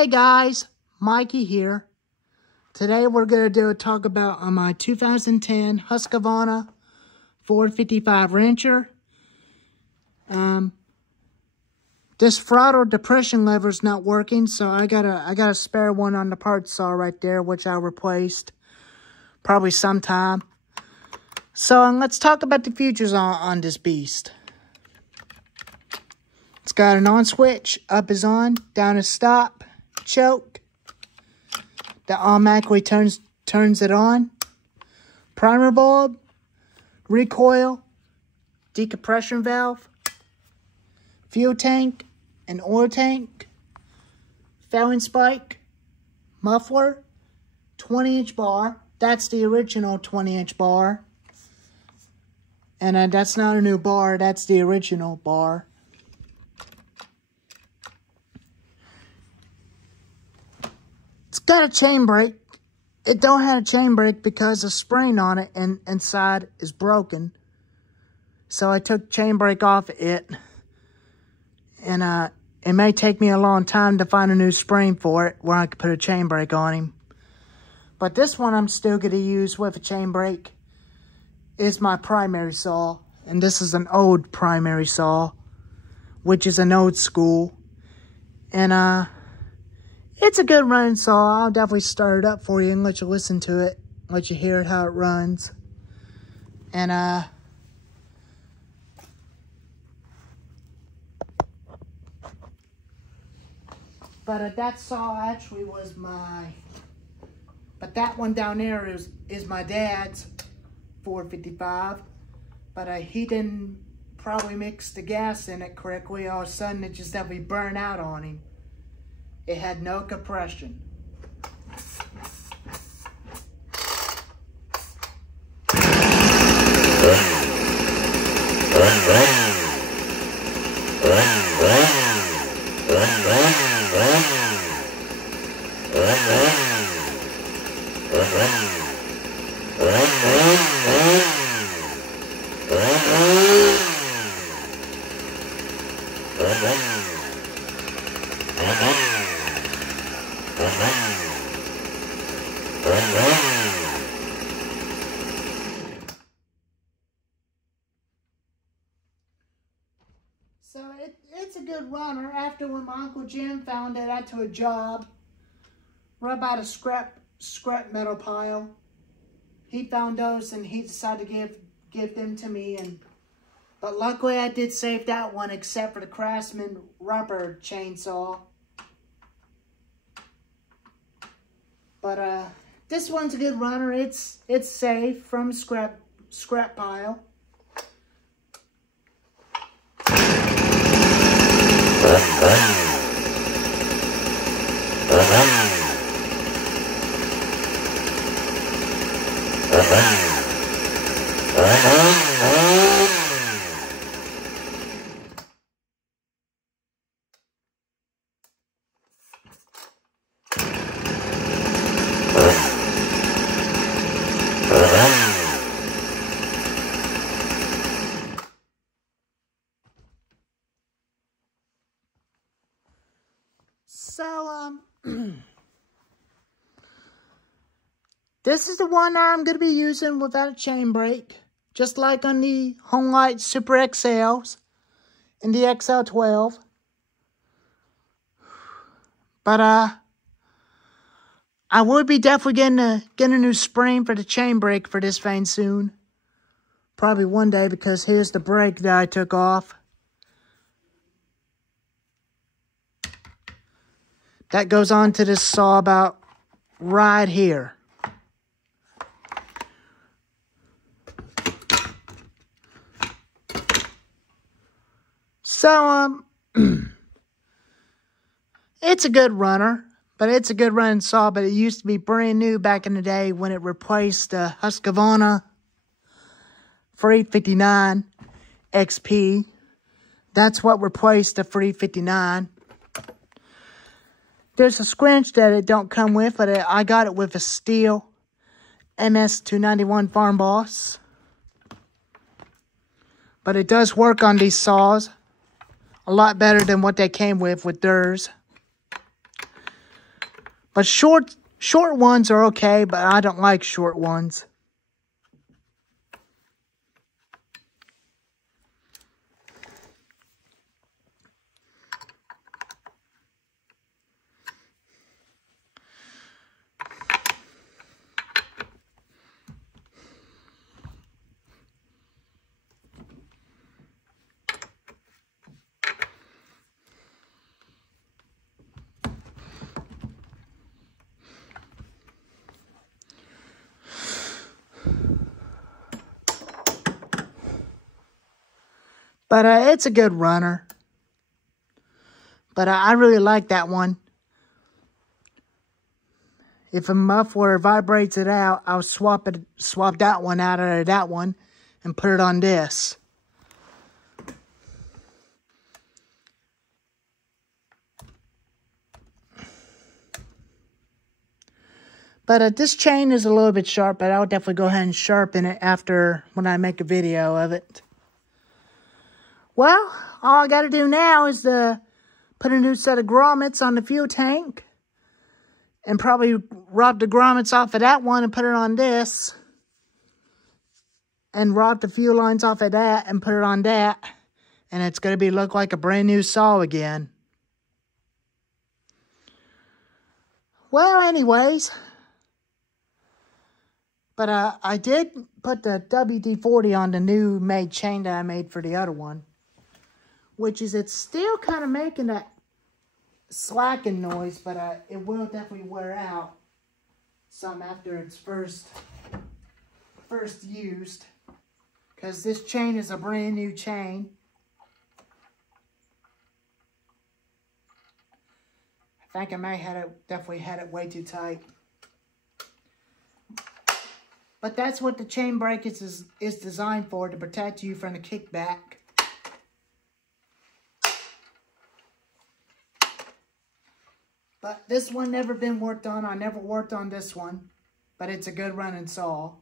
Hey guys, Mikey here. Today we're going to do a talk about my 2010 Husqavra 455 wrencher. This throttle depression lever is not working, so I got a spare one on the parts saw right there, which I replaced probably sometime. So let's talk about the features on this beast. It's got an on switch, up is on, down is stop, choke, that automatically turns it on, primer bulb, recoil, decompression valve, fuel tank, an oil tank, fairing spike, muffler, 20-inch bar. That's the original 20-inch bar. And that's not a new bar, that's the original bar. It's got a chain brake. It don't have a chain brake because the spring on it and inside is broken. So I took chain brake off it. And it may take me a long time to find a new spring for it where I could put a chain brake on him. But this one I'm still going to use with a chain brake. Is my primary saw. And this is an old primary saw, which is an old school. And it's a good running saw. I'll definitely start it up for you and let you listen to it. Let you hear how it runs. And but that saw actually was but that one down there is my dad's 455. But he didn't probably mix the gas in it correctly. All of a sudden it just definitely burned out on him. It had no compression. So it's a good runner. After when my Uncle Jim found it, I took a job right by the scrap metal pile. He found those and he decided to give them to me. But luckily I did save that one except for the Craftsman rubber chainsaw. But this one's a good runner. It's safe from scrap pile. So, this is the one I'm going to be using without a chain brake, just like on the Homelight Super XLs and the XL12. But, I will be definitely getting a new spring for the chain brake for this thing soon. Probably one day, because here's the brake that I took off. That goes on to this saw about right here. So, it's a good runner, but it's a good running saw, but it used to be brand new back in the day when it replaced the Husqavra 359 XP. That's what replaced the 359. There's a squinch that it don't come with, but I got it with a steel MS291 Farm Boss. But it does work on these saws a lot better than what they came with theirs. But short ones are okay, but I don't like short ones. But it's a good runner. But I really like that one. If a muffler vibrates it out, I'll swap that one out of that one and put it on this. But this chain is a little bit sharp, but I'll definitely go ahead and sharpen it after when I make a video of it. Well, all I got to do now is to put a new set of grommets on the fuel tank. And probably rob the grommets off of that one and put it on this. And rob the fuel lines off of that and put it on that. And it's going to look like a brand new saw again. Well, anyways. But I did put the WD-40 on the new made chain that I made for the other one. Which is, it's still kind of making that slacking noise, but it will definitely wear out some after it's first used. Because this chain is a brand new chain. I think I may have definitely had it way too tight. But that's what the chain brake is designed for, to protect you from the kickback. But this one never been worked on. I never worked on this one. But it's a good running saw.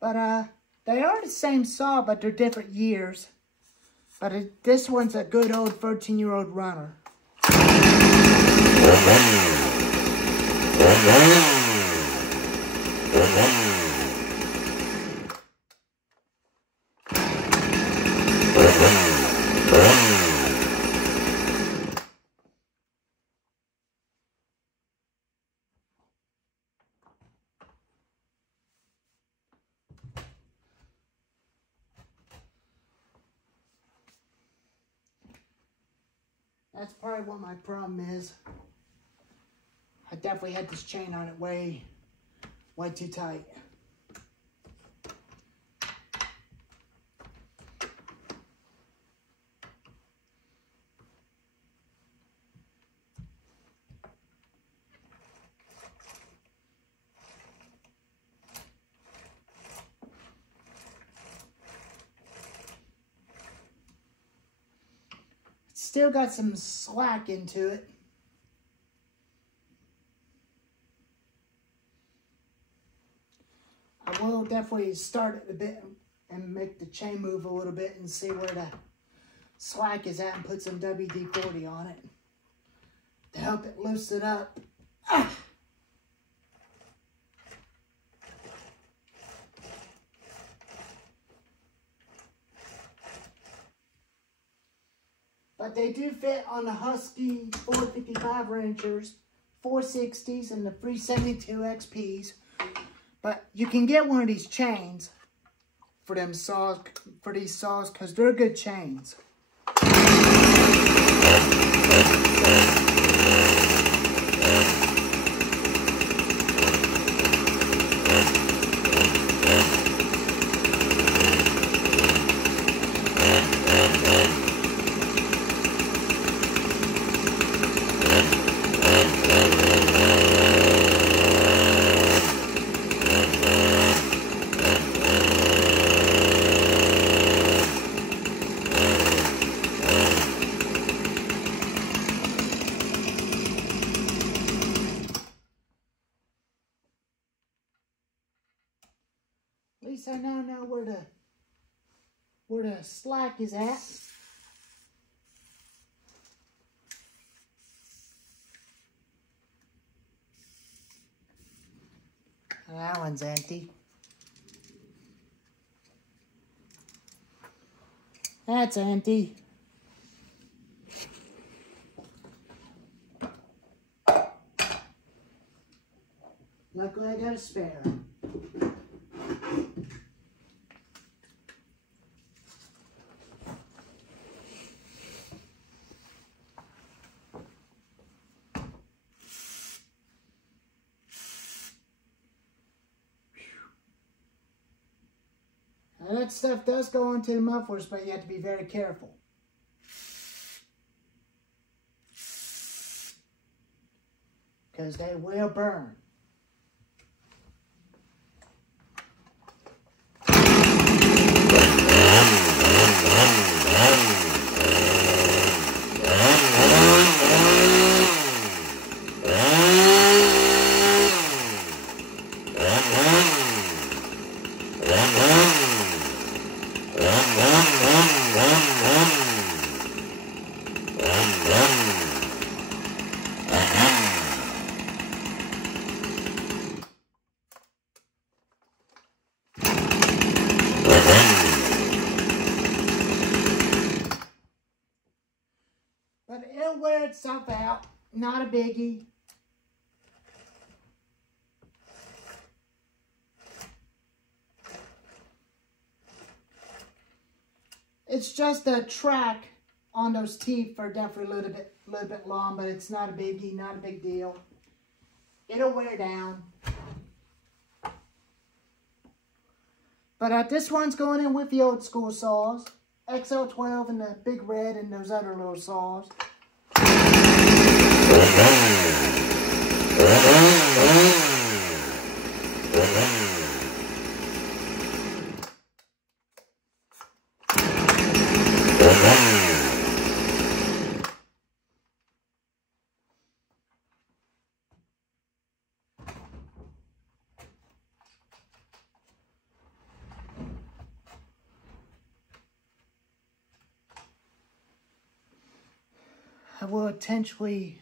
But they are the same saw, but they're different years. But this one's a good old 13-year-old runner. That's probably what my problem is. I definitely had this chain on it way too tight. Still got some slack into it. I will definitely start it a bit and make the chain move a little bit and see where the slack is at and put some WD-40 on it to help it loosen up. Ah! But they do fit on the Husky 455 wrenchers, 460s, and the 372 XPs. But you can get one of these chains for these saws, because they're good chains. At least I now know where the slack is at. That one's empty. That's empty. Luckily I got a spare. Now that stuff does go into the mufflers, but you have to be very careful. Because they will burn. But it'll wear itself out. Not a biggie. It's just the track on those teeth are definitely a little bit long, but it's not a biggie, not a big deal. It'll wear down. But this one's going in with the old school saws. XL12 and the big red and those other little saws. I will intentionally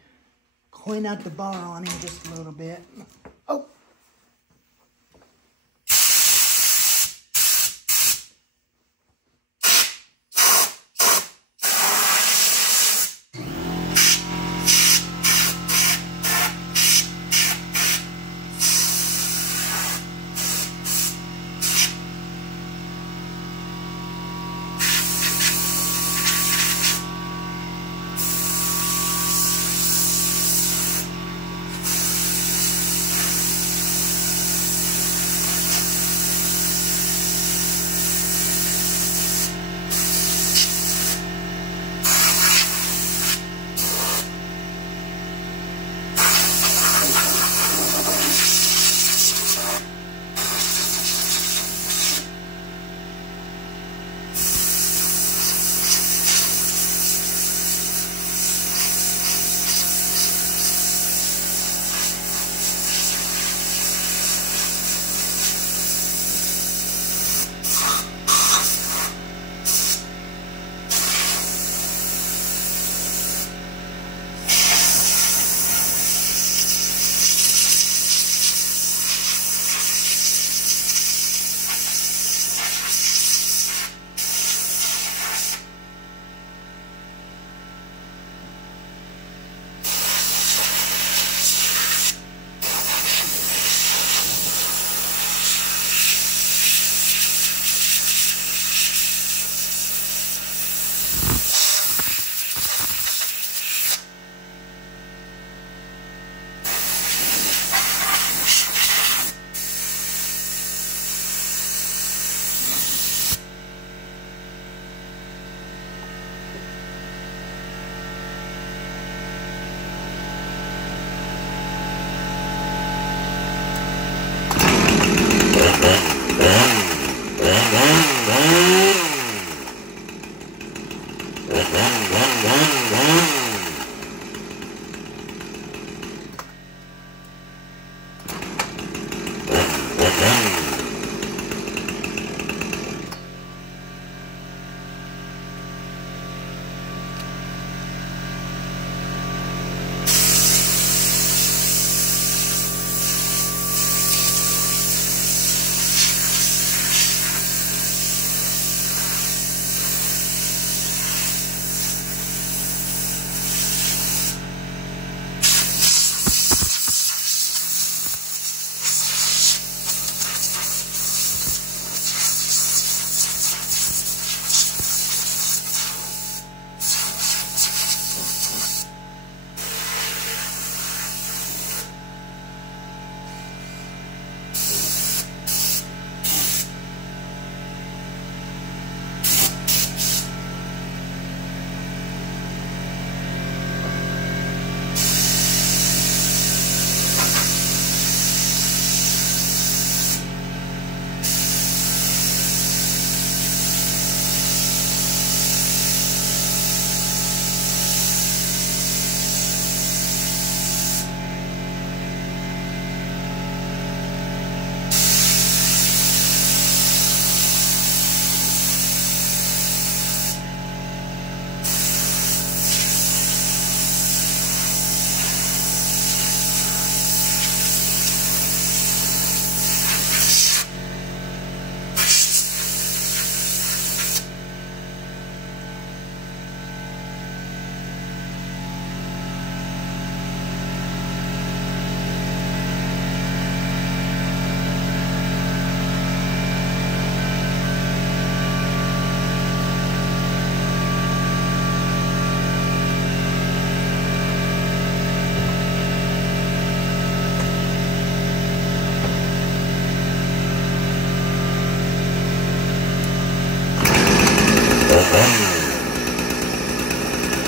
clean out the bar on him just a little bit. Oh!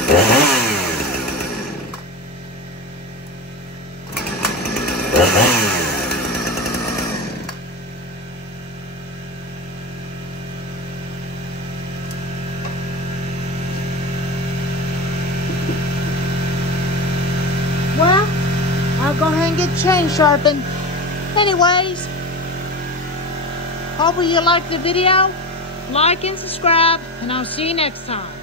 Well, I'll go ahead and get the chain sharpened. Anyways, hope you liked the video. Like and subscribe, and I'll see you next time.